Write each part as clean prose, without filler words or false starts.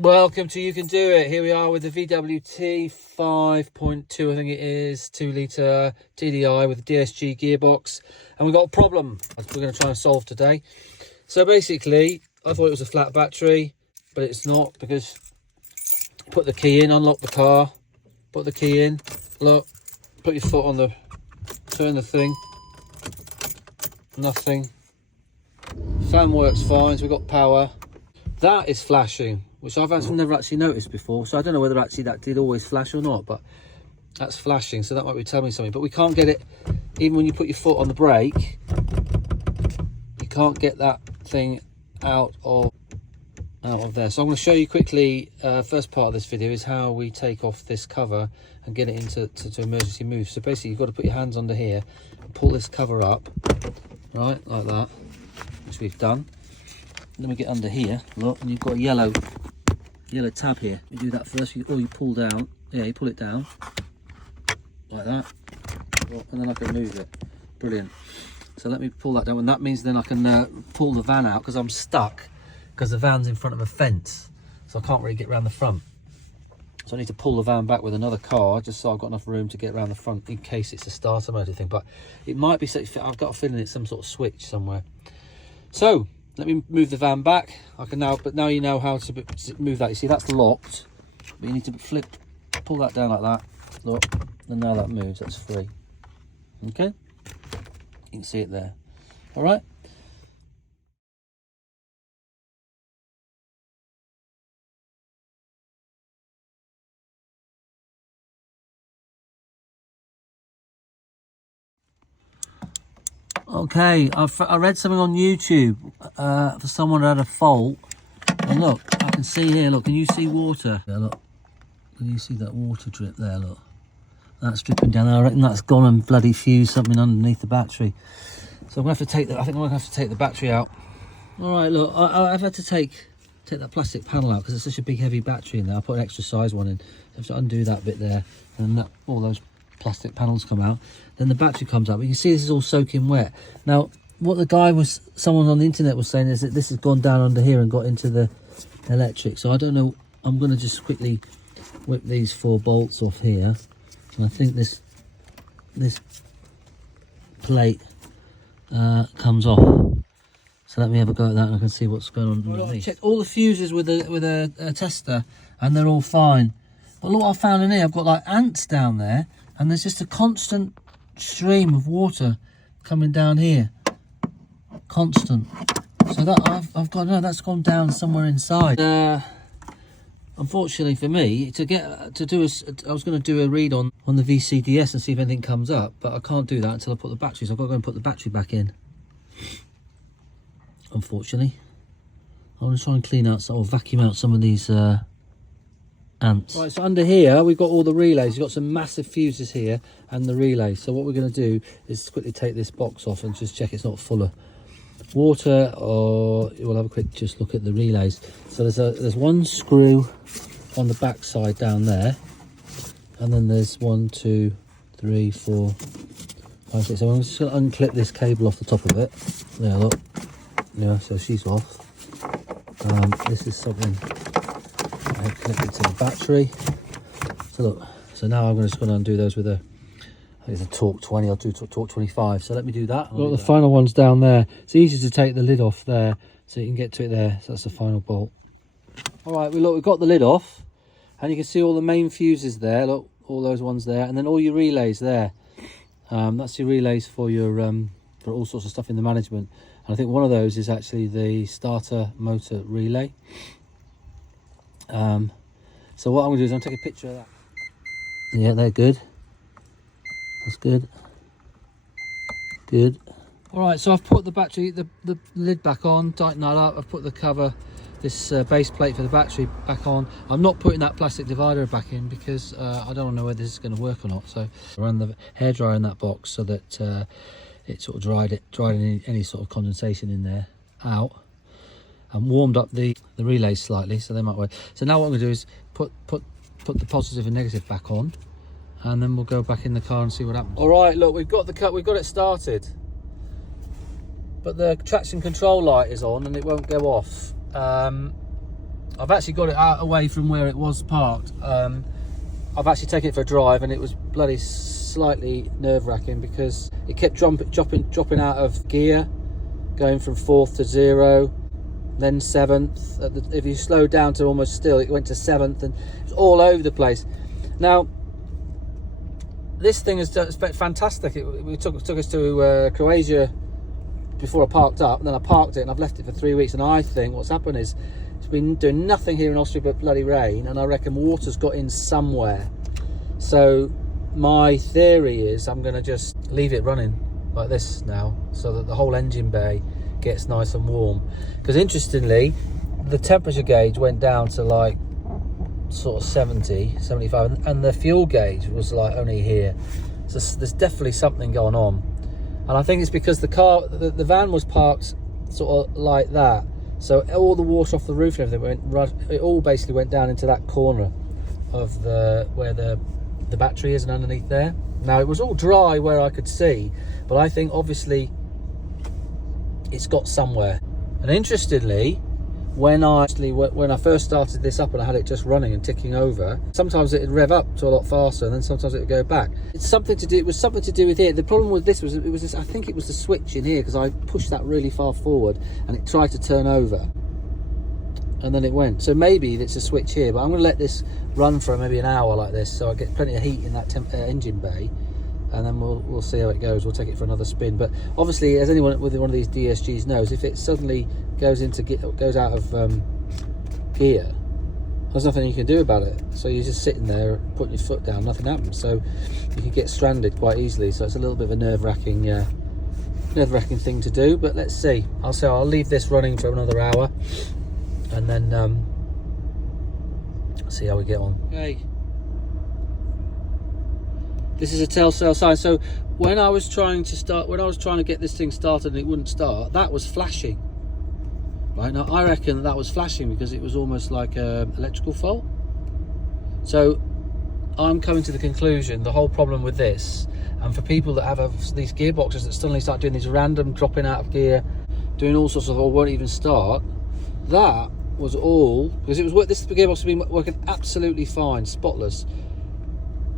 Welcome to You Can Do It. Here we are with the VW T5.2, I think it is, 2 litre TDI with a DSG gearbox. And we've got a problem that we're going to try and solve today. So basically, I thought it was a flat battery, but it's not, because put the key in, unlock the car, put the key in, look, put your foot on the, turn the thing, nothing. Fan works fine, so we've got power. That is flashing, which I've never actually noticed before, so I don't know whether actually that did always flash or not, but that's flashing, so that might be telling me something. But we can't get it, even when you put your foot on the brake, you can't get that thing out of there. So I'm going to show you quickly, first part of this video is how we take off this cover and get it into to emergency move. So basically you've got to put your hands under here and pull this cover up, right, like that, which we've done. Then we get under here, look, and you've got a yellow tab here. You do that first, you pull down, yeah, you pull it down, like that, and then I can move it. Brilliant. So let me pull that down, and that means then I can pull the van out, because I'm stuck, because the van's in front of a fence, so I can't really get around the front. So I need to pull the van back with another car, just so I've got enough room to get around the front, in case it's a starter motor thing. But it might be, I've got a feeling it's some sort of switch somewhere. So let me move the van back. I can now, but now you know how to move that. You see that's locked, but you need to pull that down like that. Look, and now that moves. That's free. Okay, you can see it there. All right. Okay, I read something on YouTube for someone who had a fault, and look, I can see here, look, can you see water? Yeah, look, can you see that water drip there, look? That's dripping down there. I reckon that's gone and bloody fused something underneath the battery. So I'm going to have to take that, I think I'm going to have to take the battery out. All right, look, I've had to take that plastic panel out because it's such a big heavy battery in there. I put an extra size one in. I have to undo that bit there, and that, all those plastic panels come out, then the battery comes out. But you can see this is all soaking wet. Now what someone on the internet was saying is that this has gone down under here and got into the electric. So I don't know, I'm going to just quickly whip these 4 bolts off here, and I think this plate comes off. So let me have a go at that, and I can see what's going on underneath. I checked all the fuses with a tester, and they're all fine. But look what I found in here. I've got like ants down there, and there's just a constant stream of water coming down here. Constant. So that I've got, no, that's gone down somewhere inside. Unfortunately for me, I was going to do a read on the VCDS and see if anything comes up, but I can't do that until I put the batteries. I've got to go and put the battery back in. Unfortunately, I want to try and clean out or vacuum out some of these ants. Right, so under here we've got all the relays. You've got some massive fuses here and the relays. So what we're going to do is quickly take this box off and just check it's not full of water, or we'll have a quick just look at the relays. So there's one screw on the back side down there, and then there's 1, 2, 3, 4, 5, 6. So I'm just going to unclip this cable off the top of it. There, look. Yeah, so she's off. This is something connected to the battery. So look, so now I'm just going to undo those with I think it's a torque 20. I'll do torque 25. So let me do that. Look, the final one's down there. It's easy to take the lid off there, so you can get to it there. So that's the final bolt. All right, we've got the lid off, and you can see all the main fuses there. Look, all those ones there, and then all your relays there. That's your relays for your for all sorts of stuff in the management. And I think one of those is actually the starter motor relay. So what I'm going to do is I'm going to take a picture of that. Yeah, they're good. That's good. Good. All right, so I've put the battery, the lid back on, tighten that up. I've put the cover, this base plate for the battery back on. I'm not putting that plastic divider back in because I don't know whether this is going to work or not. So I ran the hairdryer in that box so that it sort of dried any sort of condensation in there out, and warmed up the relays slightly, so they might work. So now what I'm going to do is put the positive and negative back on, and then we'll go back in the car and see what happens. All right, look, we've got it started, but the traction control light is on and it won't go off. I've actually got it out away from where it was parked. I've actually taken it for a drive, and it was bloody slightly nerve-wracking because it kept dropping out of gear, going from 4th to 0, then 7th. If you slow down to almost still, it went to 7th, and it's all over the place. Now, this thing is fantastic. It took us to Croatia before I parked up, and then I parked it, and I've left it for 3 weeks. And I think what's happened is it's been doing nothing here in Austria but bloody rain, and I reckon water's got in somewhere. So my theory is I'm going to just leave it running like this now, so that the whole engine bay gets nice and warm. Because interestingly, the temperature gauge went down to like sort of 70, 75, and the fuel gauge was like only here. So there's definitely something going on. And I think it's because the van was parked sort of like that. So all the water off the roof and everything it all basically went down into that corner of where the battery is, and underneath there. Now, it was all dry where I could see, but I think obviously it's got somewhere. And interestingly, when I first started this up and I had it just running and ticking over, sometimes it'd rev up to a lot faster, and then sometimes it would go back. It was something to do with it. The problem with this was I think it was the switch in here, because I pushed that really far forward and it tried to turn over, and then it went. So maybe it's a switch here, but I'm going to let this run for maybe an hour like this, so I get plenty of heat in that engine bay, and then we'll see how it goes. We'll take it for another spin. But obviously, as anyone with one of these DSGs knows, if it suddenly goes out of gear, there's nothing you can do about it. So you're just sitting there putting your foot down, nothing happens. So you can get stranded quite easily. So it's a little bit of a nerve-wracking thing to do. But let's see. I'll leave this running for another hour, and then see how we get on. Okay. This is a telltale sign. So when I was trying to get this thing started and it wouldn't start, that was flashing. Right, now I reckon that was flashing because it was almost like an electrical fault. So I'm coming to the conclusion the whole problem with this, and for people that have these gearboxes that suddenly start doing these random dropping out of gear, doing all sorts of, or won't even start, that was all because this gearbox has been working absolutely fine, spotless,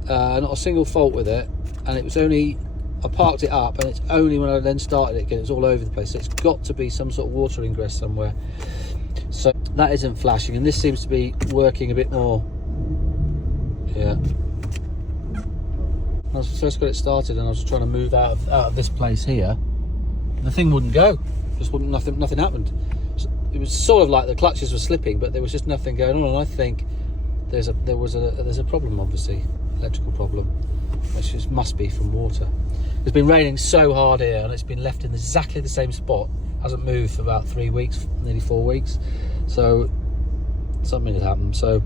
not a single fault with it. And it was only, I parked it up, and it's only when I then started it again, it's all over the place. So it's got to be some sort of water ingress somewhere. So that isn't flashing, and this seems to be working a bit more. Yeah. When I first got it started, and I was trying to move out of this place here, the thing wouldn't go. Just wouldn't. Nothing happened. It was sort of like the clutches were slipping, but there was just nothing going on. And I think there's a problem, obviously, electrical problem, which just must be from water. It's been raining so hard here, and it's been left in exactly the same spot. Hasn't moved for about 3 weeks, nearly 4 weeks. So something has happened. So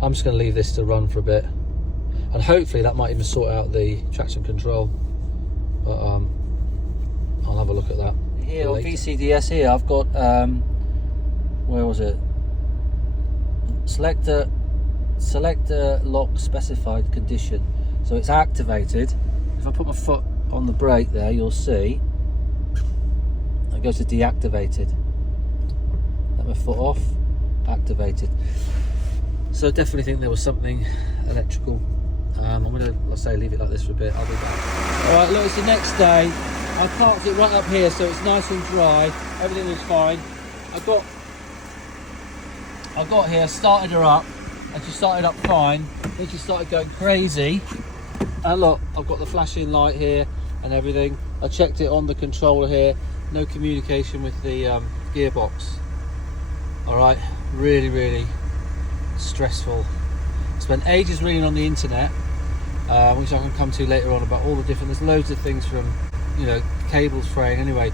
I'm just going to leave this to run for a bit, and hopefully that might even sort out the traction control. But I'll have a look at that. Here on VCDS here, I've got where was it? Selector lock specified condition. So it's activated. If I put my foot on the brake there, you'll see it goes to deactivated. Let my foot off, activated. So I definitely think there was something electrical. I'm going to, let's say, leave it like this for a bit. I'll be back. All right, look, it's the next day. I parked it right up here, so it's nice and dry. Everything was fine. I got here, started her up, and she started up fine. Then she started going crazy. And look, I've got the flashing light here and everything. I checked it on the controller here. No communication with the gearbox. All right, really, really stressful. Spent ages reading on the internet, which I can come to later on, about all the different. There's loads of things from, cables fraying. Anyway,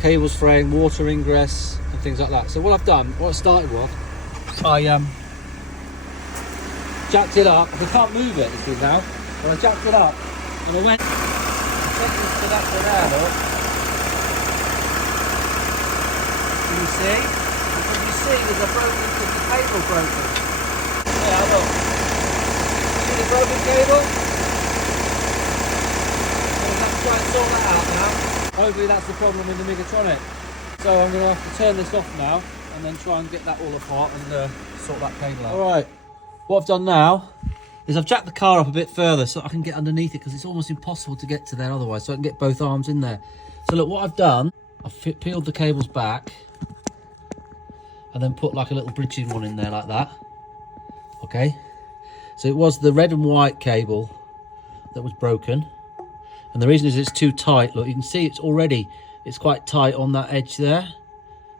cables fraying, water ingress, and things like that. So what I started with, I jacked it up. I can't move it, you see now. But I jacked it up, and I went to that for there, look. Can you see? As you see, there's a cable broken. Yeah, look. See the broken cable? I'm going to try and sort that out now. Hopefully that's the problem in the Mechatronic. So I'm going to have to turn this off now. and then try and get that all apart and sort that cable out. All right, what I've done now is I've jacked the car up a bit further so I can get underneath it, because it's almost impossible to get to there otherwise, so I can get both arms in there. So look, what I've done, I've peeled the cables back and then put like a little bridging one in there like that. Okay, so it was the red and white cable that was broken, and the reason is it's too tight. Look, you can see it's quite tight on that edge there.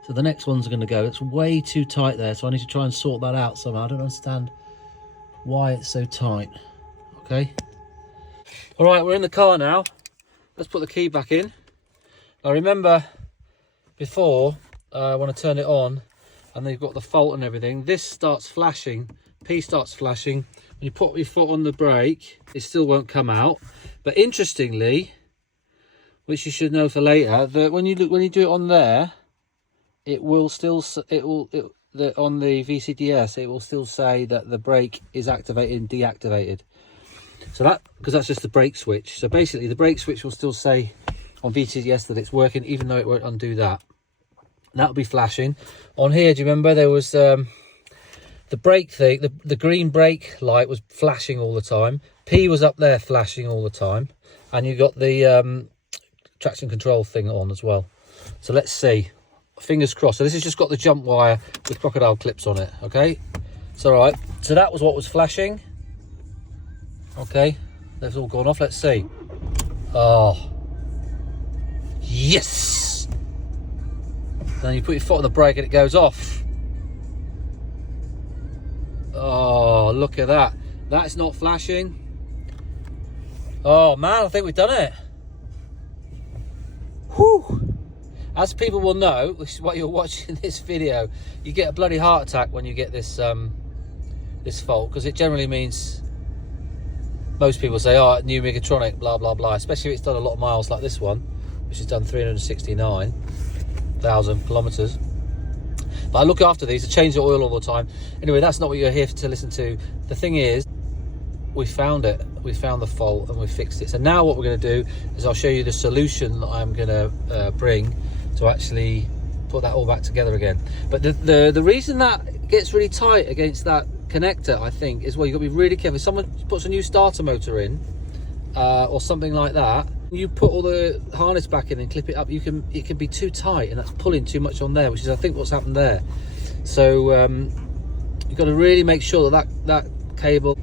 So the next one's going to go, it's way too tight there, so I need to try and sort that out somehow. I don't understand why it's so tight. Okay, all right, we're in the car now. Let's put the key back in. Now remember before, when I turn it on and they've got the fault and everything, this starts flashing, P starts flashing. When you put your foot on the brake, it still won't come out. But interestingly, which you should know for later, that when you do it on there, it will still, on the VCDS, it will still say that the brake is activated and deactivated. So that, because that's just the brake switch. So basically the brake switch will still say on VCDS that it's working, even though it won't undo that. That'll be flashing. On here, do you remember there was the brake thing, the green brake light was flashing all the time. P was up there flashing all the time. And you got the traction control thing on as well. So let's see. Fingers crossed. So this has just got the jump wire with crocodile clips on it. Okay, so all right, so that was what was flashing. Okay, that's all gone off. Let's see. Oh yes, then you put your foot on the brake and it goes off. Oh, look at that. That's not flashing. Oh man, I think we've done it. Whew. As people will know, which is why you're watching this video, you get a bloody heart attack when you get this this fault, because it generally means, most people say, oh, new Mechatronic, blah blah blah, especially if it's done a lot of miles like this one, which has done 369,000 kilometers. But I look after these, I change the oil all the time. Anyway, that's not what you're here to listen to. The thing is, we found it. We found the fault and we fixed it. So now what we're going to do is I'll show you the solution that I'm going to bring to actually put that all back together again. But the reason that gets really tight against that connector, I think, is, well, you've got to be really careful. If someone puts a new starter motor in or something like that, you put all the harness back in and clip it up, it can be too tight, and that's pulling too much on there, which is, I think, what's happened there. So you've got to really make sure that cable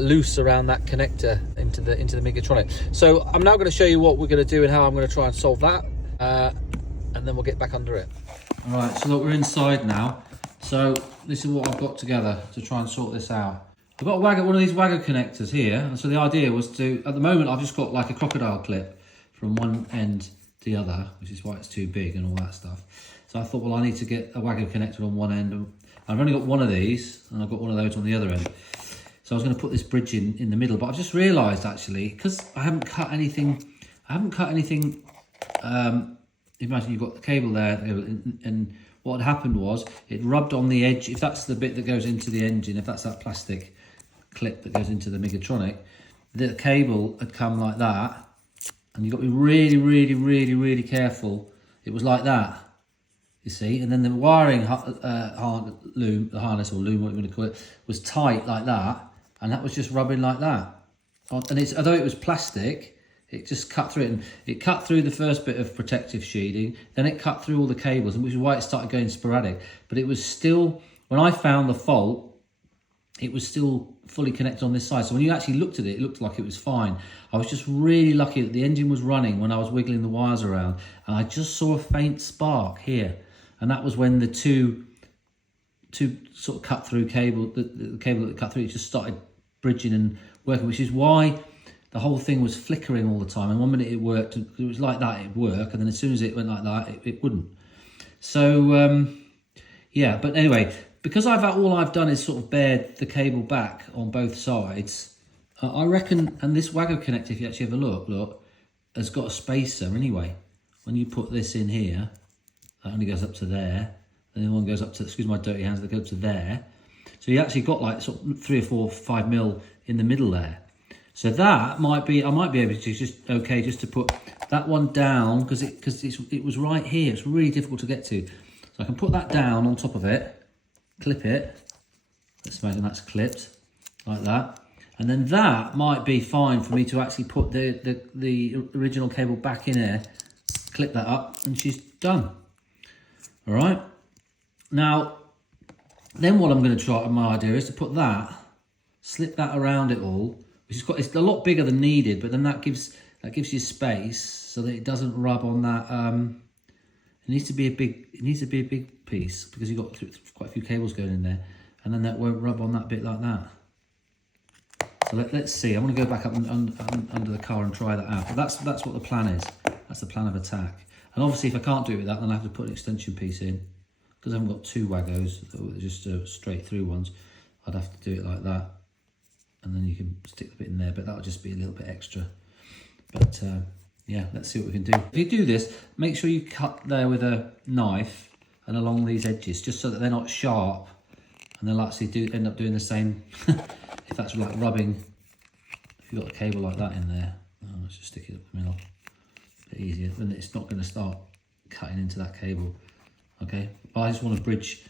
loose around that connector into the Mechatronic. So I'm now going to show you what we're going to do and how I'm going to try and solve that, and then we'll get back under it. All right, so look, we're inside now. So this is what I've got together to try and sort this out. I've got one of these Wagger connectors here, and so the idea was to, at the moment, I've just got like a crocodile clip from one end to the other, which is why it's too big and all that stuff. So I thought, well, I need to get a Wagger connector on one end. And I've only got one of these, and I've got one of those on the other end. So I was going to put this bridge in the middle, but I've just realised, actually, because I haven't cut anything. Imagine you've got the cable there, and what had happened was it rubbed on the edge. If that's the bit that goes into the engine, if that's that plastic clip that goes into the Mechatronic, the cable had come like that, and you've got to be really, really, really, really careful. It was like that, you see, and then the wiring loom, the harness or loom, what you want to call it, was tight like that, and that was just rubbing like that. And it's, although it was plastic, it just cut through it, and it cut through the first bit of protective sheeting, then it cut through all the cables, which is why it started going sporadic. But it was still, when I found the fault, it was still fully connected on this side. So when you actually looked at it, it looked like it was fine. I was just really lucky that the engine was running when I was wiggling the wires around, and I just saw a faint spark here. And that was when the two sort of cut through cable, the cable that cut through, it just started bridging and working, which is why the whole thing was flickering all the time. And one minute it worked, it was like that, it'd work, and then as soon as it went like that, it wouldn't. So yeah, but anyway, because all I've done is sort of bared the cable back on both sides, I reckon, and this Wagger connector, if you actually have a look, has got a spacer anyway. When you put this in here, that only goes up to there, and then one goes up to, excuse my dirty hands, that goes up to there. So you actually got like sort of 3 or 4, 5 mil in the middle there. So that might be, I might be able to just to put that one down, because it was right here. It's really difficult to get to. So I can put that down on top of it, clip it. Let's imagine that's clipped like that. And then that might be fine for me to actually put the original cable back in here, clip that up, and she's done. All right. Now, then what I'm going to try, my idea is to put that, slip that around it all, which is it's a lot bigger than needed, but then that gives you space so that it doesn't rub on that. It needs to be a big piece because you've got quite a few cables going in there, and then that won't rub on that bit like that. So let's see. I'm going to go back up under the car and try that out. But that's what the plan is. That's the plan of attack. And obviously, if I can't do it with that, then I have to put an extension piece in. Because I haven't got two waggos, just straight through ones, I'd have to do it like that. And then you can stick the bit in there, but that'll just be a little bit extra. But yeah, let's see what we can do. If you do this, make sure you cut there with a knife and along these edges, just so that they're not sharp. And they'll actually end up doing the same. If that's like rubbing, if you've got a cable like that in there, let's just stick it up the middle. A bit easier, then it's not going to start cutting into that cable. Okay, but I just want to bridge.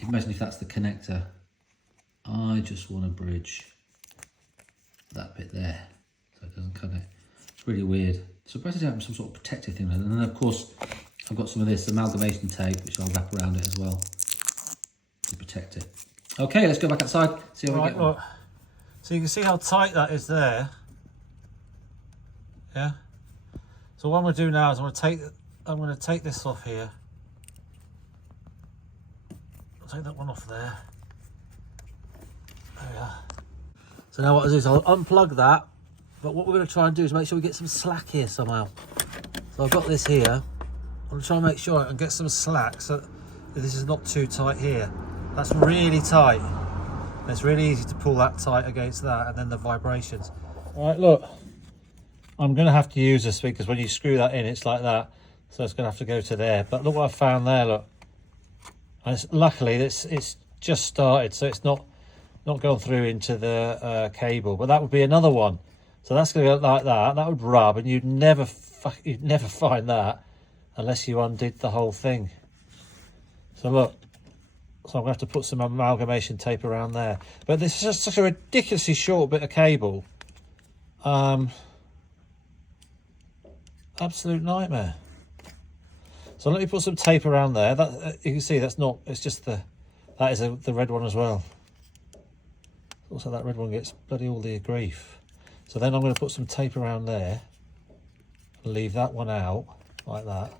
Imagine if that's the connector. I just want to bridge that bit there so it doesn't cut it. It's really weird. So I better have some sort of protective thing. And then of course I've got some of this amalgamation tape which I'll wrap around it as well to protect it. Okay, let's go back outside, see how we get on. So you can see how tight that is there. Yeah. So what I'm going to do now is I'm going to take this off here. I'll take that one off there. There we are. So now what I'll do is I'll unplug that. But what we're going to try and do is make sure we get some slack here somehow. So I've got this here. I'm going to try and make sure I can get some slack so that this is not too tight here. That's really tight. And it's really easy to pull that tight against that, and then the vibrations. All right, look. I'm going to have to use this because when you screw that in, it's like that. So it's going to have to go to there. But look what I found there, look. And luckily, it's just started, so it's not gone through into the cable. But that would be another one. So that's going to go like that. That would rub, and you'd never find that unless you undid the whole thing. So look. So I'm going to have to put some amalgamation tape around there. But this is just such a ridiculously short bit of cable. Absolute nightmare. So let me put some tape around there. That you can see that's not. It's just that is the red one as well. Also, that red one gets bloody all the grief. So then I'm going to put some tape around there. And leave that one out like that.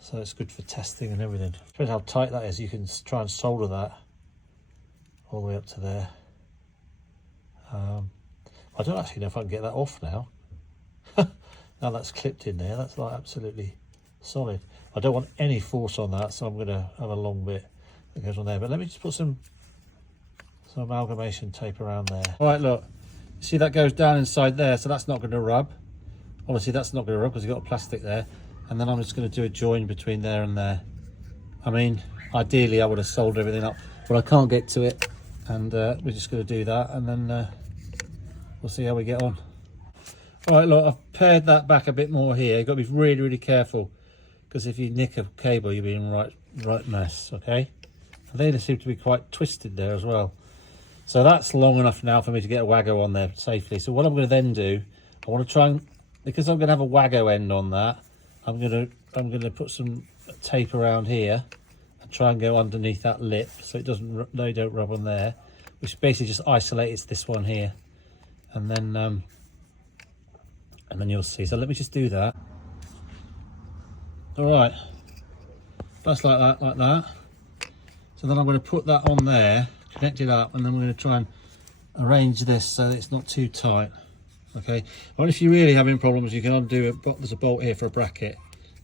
So it's good for testing and everything. Depends how tight that is. You can try and solder that all the way up to there. I don't actually know if I can get that off now. Now that's clipped in there. That's like absolutely solid. I don't want any force on that, so I'm going to have a long bit that goes on there. But let me just put some amalgamation tape around there. All right, look. See that goes down inside there, so that's not going to rub. Obviously, that's not going to rub because you've got plastic there. And then I'm just going to do a join between there and there. I mean, ideally I would have soldered everything up, but I can't get to it. And we're just going to do that, and then we'll see how we get on. All right, look, I've pared that back a bit more here. You've got to be really, really careful, because if you nick a cable, you'll be in right mess, okay? And they seem to be quite twisted there as well. So that's long enough now for me to get a waggo on there safely. So what I'm going to then do, I want to try and, because I'm going to have a waggo end on that, I'm going to put some tape around here and try and go underneath that lip so it they don't rub on there, which basically just isolates this one here, and then you'll see. So let me just do that. All right, that's like that. So then I'm going to put that on there, connect it up, and then we're going to try and arrange this so that it's not too tight. Okay, well, if you're really having problems, you can undo it, but there's a bolt here for a bracket,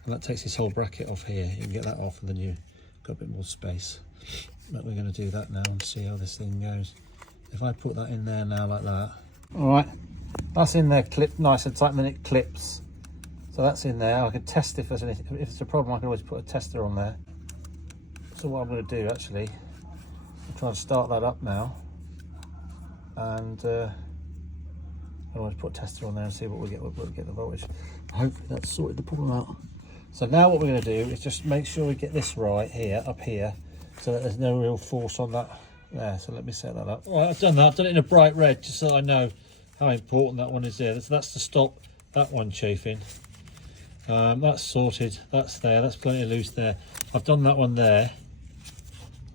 and that takes this whole bracket off here. You can get that off, and then you've got a bit more space. But we're going to do that now and see how this thing goes. If I put that in there now like that. All right, that's in there, clipped nice and tight, and then it clips. So that's in there. I can test if there's anything. If it's a problem, I can always put a tester on there. So what I'm going to do actually, I'll try and start that up now, and I want to put a tester on there and see what we get the voltage. Hopefully that's sorted the problem out. So now what we're going to do is just make sure we get this right here, up here, so that there's no real force on that there. So let me set that up. All right, I've done that. I've done it in a bright red just so I know how important that one is there. So that's to stop that one chafing. That's sorted. That's there. That's plenty of loose there. I've done that one there.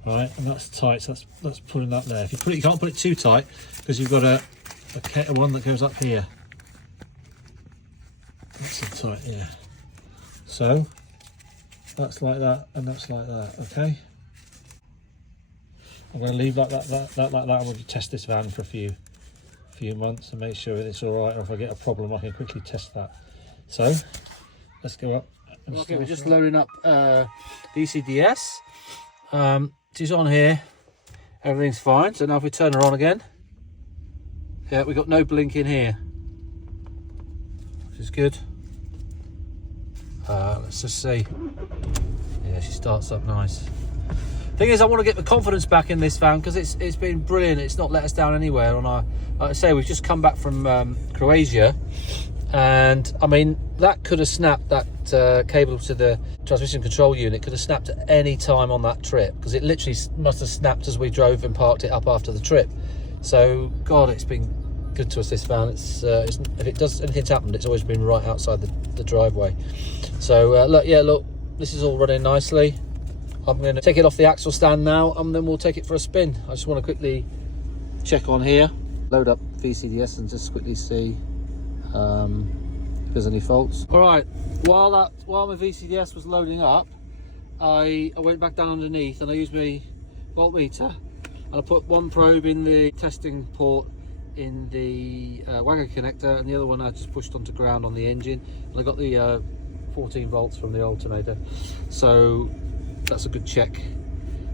Right, and that's tight. So that's pulling that there. If you put it, you can't put it too tight because you've got a one that goes up here. That's so tight, yeah. So that's like that, and that's like that. Okay. I'm going to leave like that. I'm going to test this van for a few months and make sure it's all right. Or if I get a problem, I can quickly test that. So let's go up. Okay, we're just loading up VCDS. She's on here. Everything's fine. So now if we turn her on again, yeah, we've got no blink in here, which is good. Let's just see. Yeah, she starts up nice. Thing is, I want to get the confidence back in this van because it's been brilliant. It's not let us down anywhere. And like I say, we've just come back from Croatia, and I mean that could have snapped, that cable to the transmission control unit could have snapped at any time on that trip, because it literally must have snapped as we drove and parked it up after the trip. So God, it's been good to us, this van. It's if it does anything's happened, it's always been right outside the driveway. So look, this is all running nicely. I'm going to take it off the axle stand now, and then we'll take it for a spin. I just want to quickly check on here, load up VCDS, and just quickly see if there's any faults. All right, while my VCDS was loading up, I went back down underneath and I used my voltmeter, and I put one probe in the testing port in the wagon connector, and the other one I just pushed onto ground on the engine, and I got the 14 volts from the alternator. So that's a good check.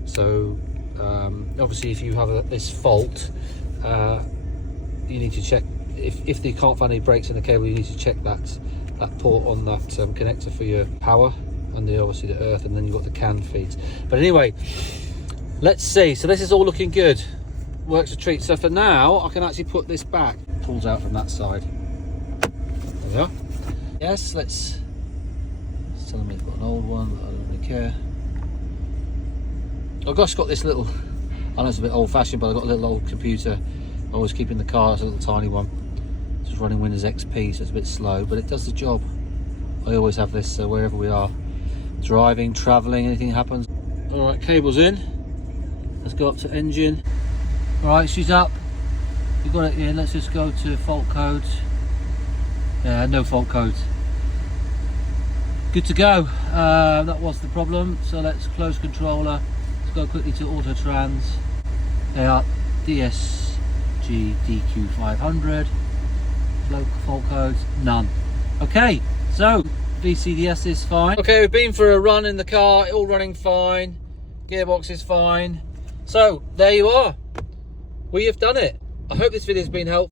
So obviously if you have this fault, you need to check if they can't find any breaks in the cable. You need to check that port on that connector for your power, and obviously the earth, and then you've got the CAN feeds. But anyway, let's see. So this is all looking good, works a treat. So for now I can actually put this back, pulls out from that side. There we are. Yes, let's tell them we've got an old one. I don't really care. I've just got this little, I know it's a bit old-fashioned, but I've got a little old computer I always keep in the car. It's a little tiny one. It's running Windows XP, so it's a bit slow, but it does the job. I always have this wherever we are, driving, traveling, anything happens. All right, cable's in. Let's go up to engine. All right, she's up. You've got it in. Let's just go to fault codes. Yeah, no fault codes. Good to go. That was the problem. So let's close controller. Let's go quickly to auto trans. They are DSG DQ500. Fault codes, none. Okay, so VCDS is fine. Okay, we've been for a run in the car, all running fine. Gearbox is fine. So there you are. We have done it. I hope this video has been helpful.